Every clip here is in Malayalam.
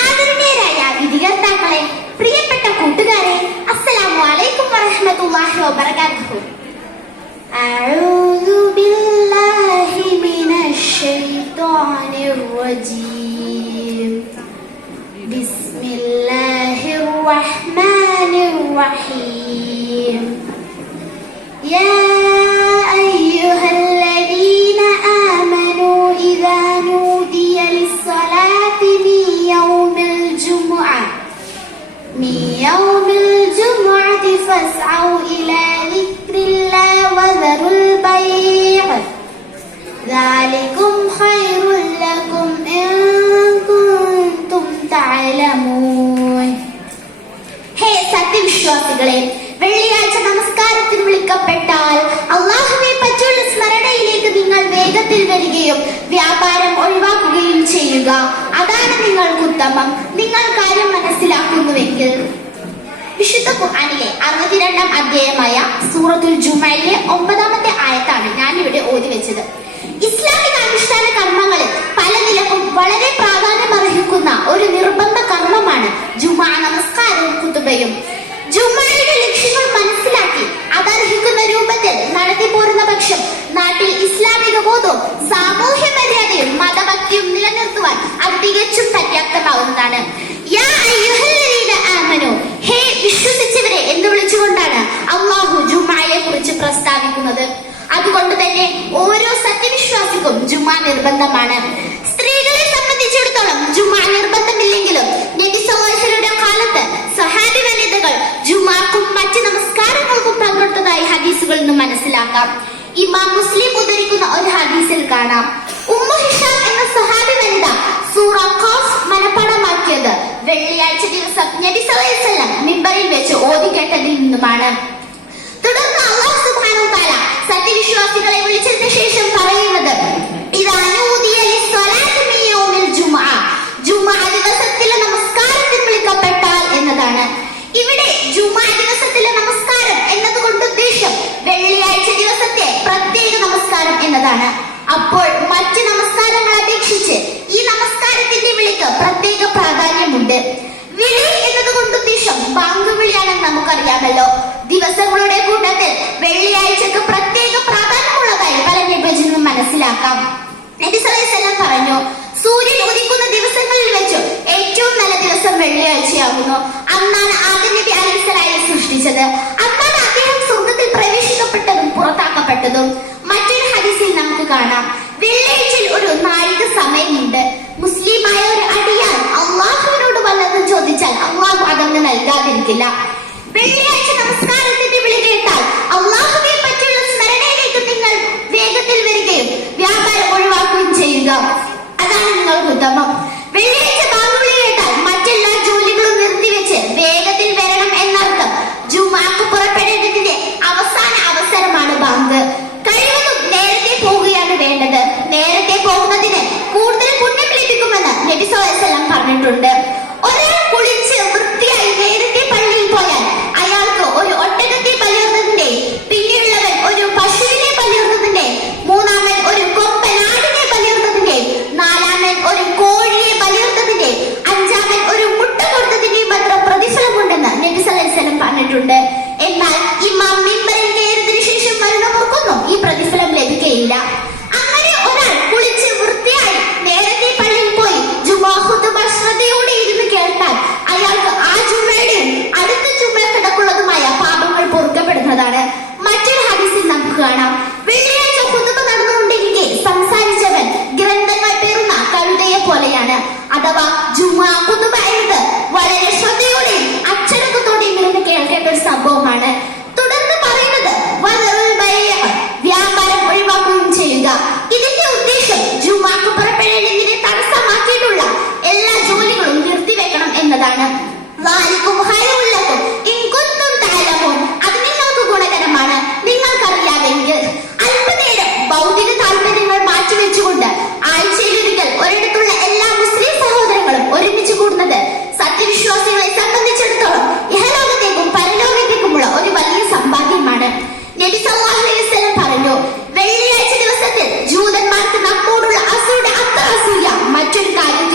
ആദരണീയരായ വിധികർത്താക്കളെ, പ്രിയപ്പെട്ട കൂട്ടുകാരെ, അസ്സലാമു അലൈക്കും വറഹ്മത്തുള്ളാഹി വബറകാതുഹു. അഊദു ബില്ലാഹി മിനശ് ശൈത്വാനിർ റജീം. ബിസ്മില്ലാഹിർ റഹ്മാനിർ റഹീം. യാ അയ്യുഹല്ലദീന ആമനൂ ഇദാ നൂദിയ ലിസ്സലാത്തി من يوم الجمعة فاسعوا إلى ذكر الله وذروا البيع ذلكم خير لكم إن كنتم تعلمون. ഹേ സത്യവിശ്വാസികളെ, വെള്ളിയാഴ്ച നമസ്കാരത്തിന് വിളിക്കപ്പെട്ടാൽ അള്ളാഹുവിനെ പറ്റിയുള്ള സ്മരണയിലേക്ക് നിങ്ങൾ വേഗത്തിൽ വരികയും വ്യാപാരം ഒഴിവാക്കുകയും ചെയ്യുക. അതാണ് നിങ്ങൾക്ക് ഉത്തമം. നിങ്ങൾ കാര്യം മനസ്സിലാക്കുന്നുവെങ്കിൽ. വിശുദ്ധ ഖുർആനിലെ 62-ാം അധ്യായമായ സൂറത്തുൽ ജുമയിലെ 9-ാമത്തെ ആയത്താണ് ഞാൻ ഇവിടെ ഓതി വെച്ചത്. ഇസ്ലാമിക അനുഷ്ഠാന കർമ്മങ്ങളിൽ പല നിലക്കും വളരെ പ്രാധാന്യമർഹിക്കുന്ന ഒരു നിർബന്ധ കർമ്മമാണ് ജുമാ നമസ്കാരവും ഖുതുബയും. ജുമായുടെ ലക്ഷ്യങ്ങൾ മനസ്സിലാക്കി അതർഹിക്കുന്ന രൂപത്തിൽ നടത്തി പോരുന്ന പക്ഷം നാട്ടിൽ ഇസ്ലാമിക ബോധവും സാമൂഹ്യ മര്യാദയും മതഭക്തിയും നിലനിർത്തുവാൻ അത് തികച്ചും പര്യാപ്തമാവുന്നതാണ്. യാ അയ്യുഹല്ലദീന ആമനൂ, ഹേ വിശ്വസിച്ചവരെ എന്ന് വിളിച്ചുകൊണ്ടാണ് അല്ലാഹു ജുമായെ കുറിച്ച് പ്രസ്താവിക്കുന്നത്. അതുകൊണ്ട് തന്നെ ഓരോ സത്യവിശ്വാസിക്കും ജുമാ നിർബന്ധമാണ്. സ്ത്രീകളെ സംബന്ധിച്ചിടത്തോളം ജുമാ നിർബന്ധമില്ലെങ്കിലും നബി സല്ലല്ലാഹു അലൈഹി വസല്ലമയുടെ കാലത്ത് സ്വഹാബി വനിതകൾ ജുമാക്കും മറ്റ് നമസ്കാരങ്ങൾക്കും പങ്കെടുത്തതായി ഹദീസുകളിൽ നിന്ന് മനസ്സിലാക്കാം. ഇമാം മുസ്ലിം ഉദ്ധരിക്കുന്ന ഒരു ഹദീസിൽ കാണാം, ഉമ്മു ഹിഷാം എന്ന സ്വഹാബി വനിത സൂറ ഖാഫ് മനഃപാഠമാക്കിയത് വെള്ളിയാഴ്ച ദിവസം നബി സല്ലല്ലാഹു അലൈഹി വസല്ലം മിമ്പറിൽ വെച്ച് ഓതി കേട്ടതിൽ നിന്നുമാണ്. തുടർന്ന് അല്ലാഹു സുബ്ഹാനഹു വ തആല സത്യവിശ്വാസികളെ വിളിച്ചതിന് ശേഷം പറയുന്നത് ഇദാ നൂദിയ ലിസ്സലാത്തി മിൻ യൗമിൽ ജുമുഅ, ജുമുഅ ദിവസത്തിലെ നമസ്കാരത്തിന് വിളിക്കപ്പെട്ടാൽ എന്നതാണ്. ഇവിടെ ജുമുഅ ദിവസത്തിലെ നമസ്കാരം എന്നതുകൊണ്ട് ഉദ്ദേശം വെള്ളിയാഴ്ച ദിവസത്തെ പ്രത്യേക നമസ്കാരം എന്നതാണ്. അപ്പോൾ മറ്റ് നമസ്കാരങ്ങളെ അപേക്ഷിച്ച് ഈ നമസ്കാരത്തിന്റെ വിളിക്ക് പ്രത്യേക പ്രാധാന്യമുണ്ട്. വിളി എന്നതുകൊണ്ട് ഉദ്ദേശം ബാങ്ക് വിളിയാണെന്ന് നമുക്കറിയാമല്ലോ. ദിവസങ്ങളുടെ കൂട്ടത്തിൽ വെള്ളിയാഴ്ചക്ക് പ്രത്യേക പ്രാധാന്യമുള്ളതായി പല വിഭജനവും മനസ്സിലാക്കാം. നബി സല്ലല്ലാഹു അലൈഹി വസല്ലം പറഞ്ഞു, സൂര്യൻ ഉദിക്കുന്ന ദിവസങ്ങളിൽ വെച്ച് ഏറ്റവും നല്ല ദിവസം വെള്ളിയാഴ്ചയാകുന്നു. അന്നാണ് ആദം നബി അലൈഹിസ്സലാമിനെ സൃഷ്ടിച്ചത്. അന്നാണ് അദ്ദേഹം സ്വർഗ്ഗത്തിൽ പ്രവേശിക്കപ്പെട്ടതും പുറത്താക്കപ്പെട്ടതും. മറ്റൊരു ഹദീസിൽ നമുക്ക് കാണാം, വെള്ളിയാഴ്ചയിൽ ഒരു നാഴിക സമയമുണ്ട്. മുസ്ലിമായ ഒരു അടിയാൻ അള്ളാഹുവിനോട് വല്ലതും ചോദിച്ചാൽ അള്ളാഹു അതങ്ങ് നൽകാതിരിക്കില്ല. വെള്ളിയാഴ്ച നമസ്കാരത്തിന്റെ വിളി കേട്ടാൽ അള്ളാഹുവിനെ പറ്റിയുള്ള സ്മരണയിലേക്ക് നിങ്ങൾ വേഗത്തിൽ വരികയും വ്യാപാരം ഒഴിവാക്കുകയും ചെയ്യുക. അതാണ് നിങ്ങൾക്ക് ഉത്തമം. വെള്ളിയാഴ്ച ബാങ്ക് വിളി കേട്ടാൽ മറ്റെല്ലാ ജോലികളും നിർത്തിവെച്ച് വേഗത്തിൽ വരണം എന്നർത്ഥം. ജുമാക്ക് പുറപ്പെടേണ്ടതിന്റെ അവസാന അവസരമാണ് ബാങ്ക്. കഴിവതും നേരത്തെ പോവുകയാണ് വേണ്ടത്. നേരത്തെ പോകുന്നതിന് കൂടുതൽ പുണ്യം ലഭിക്കുമെന്ന് നബി സല്ലല്ലാഹു അലൈഹി വസല്ലം പറഞ്ഞിട്ടുണ്ട്. ഒരാൾ കുളിച്ച് വൃത്തിയായി നേരത്തെ പള്ളിയിൽ പോയാൽ അയാൾക്ക് ഒരു ഒട്ടകത്തെ ബലിയിടുന്നതിന്റെ, പിന്നെയുള്ളവൻ ഒരു പശുവിനെ ബലിയിടുന്നതിന്റെ, മൂന്നാമൻ ഒരു കൊമ്പനാടിനെ ബലിയിടുന്നതിന്റെ, നാലാമൻ ഒരു കോഴിയെ ബലിയിടുന്നതിന്റെ, അഞ്ചാമൻ ഒരു മുട്ട കൊടുത്തതിന്റെയും അത്ര പ്രതിഫലമുണ്ടെന്ന് നബി സല്ലല്ലാഹു അലൈഹി വസല്ലം പറഞ്ഞിട്ടുണ്ട്. എന്നാൽ ഇമാം മിമ്പറിൽ കയറിയതിനു ശേഷം വരുന്നവർക്കൊന്നും ഈ പ്രതിഫലം ലഭിക്കുകയില്ല. അങ്ങനെ ഒരാൾ കുളിച്ച് വൃത്തിയായി നേരത്തെ പള്ളിയിൽ പോയി ജുമാ ഖുതുബ ശ്രദ്ധയോടെ ഇരുന്ന് കേട്ടാൽ അയാൾക്ക് ആ ജുമയുടെയും അടുത്ത ജുമയ്ക്കിടക്കുള്ളതുമായ പാപങ്ങൾ പൊറുക്കപ്പെടുന്നതാണ്. മറ്റൊരു ഹദീസിൽ നമുക്ക് കാണാം, വെള്ളിയാഴ്ച ഖുതുബ നടന്നുകൊണ്ടിരിക്കെ സംസാരിച്ചവൻ ഗ്രന്ഥങ്ങൾ പേറുന്ന കഴുതയെ പോലെയാണ്. അഥവാ ജുമാ ഖുതുബ എന്നത് വളരെ ശ്രദ്ധയോടെയും അച്ചടക്കത്തോടെയും ഇരുന്ന് കേൾക്കേണ്ട ഒരു സംഭവമാണ്. തുടർന്ന് പറയുന്നത് വദറുൽ ബൈഅ, വ്യാപാരം ഒഴിവാക്കുകയും ചെയ്യുക. ഇതിന്റെ ഉദ്ദേശം ജുമാക്ക് പുറപ്പെടേണ്ടതിനെ തടസ്സമാക്കിയിട്ടുള്ള എല്ലാ ജോലികളും നിർത്തിവെക്കണം എന്നതാണ്. ദാലികും ഖൈറുൽ ലക്കും ഇൻ കുൻതും തഅലമൂൻ, അത് നിങ്ങൾക്ക് ഗുണകരമാണ് നിങ്ങൾക്കറിയാമെങ്കിൽ. അല്പനേരം ഭൗതിക താല്പര്യങ്ങൾ മാറ്റിവെച്ചുകൊണ്ട് ആഴ്ചയിലൊരിക്കൽ ഒരിടത്തുള്ള എല്ലാ മുസ്ലിം സഹോദരങ്ങളും ഒരുമിച്ച് കൂടുന്നത് സത്യവിശ്വാസികളെ സംബന്ധിച്ചിടത്തോളം ഇഹലോകത്തേക്കും പരലോകത്തേക്കുമുള്ള ഒരു വലിയ സമ്പാദ്യമാണ്. നബി സല്ലല്ലാഹു അലൈഹി വസല്ലം പറഞ്ഞു, വെള്ളിയാഴ്ച ദിവസത്തിൽ ജൂതന്മാർക്ക് നമ്മോടുള്ള അസൂയ അത്ര അസൂയ മറ്റൊരു കാര്യം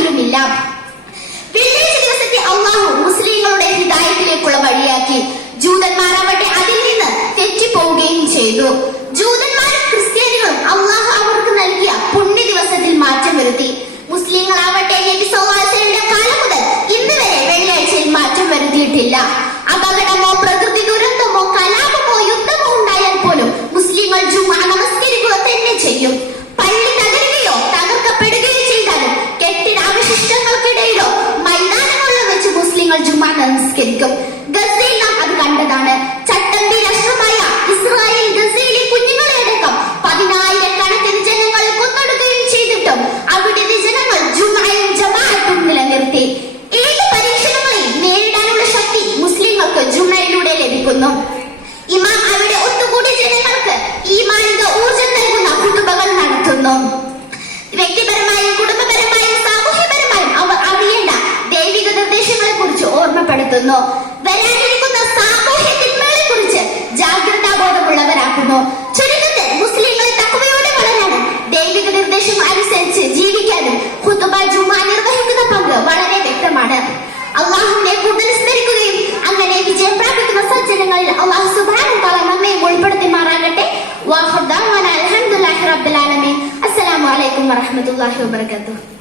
വിജയികളിൽ അല്ലാഹു സുബ്ഹാനഹു വ തആല നമ്മയും ഉൾപ്പെടുത്തുമാറാകട്ടെ. വാഖിർ ദഅവാനാ അൽഹംദുലില്ലാഹി റബ്ബിൽ ആലമീൻ. അസ്സലാമു അലൈക്കും വറഹ്മത്തുള്ളാഹി വബറകാതുഹു.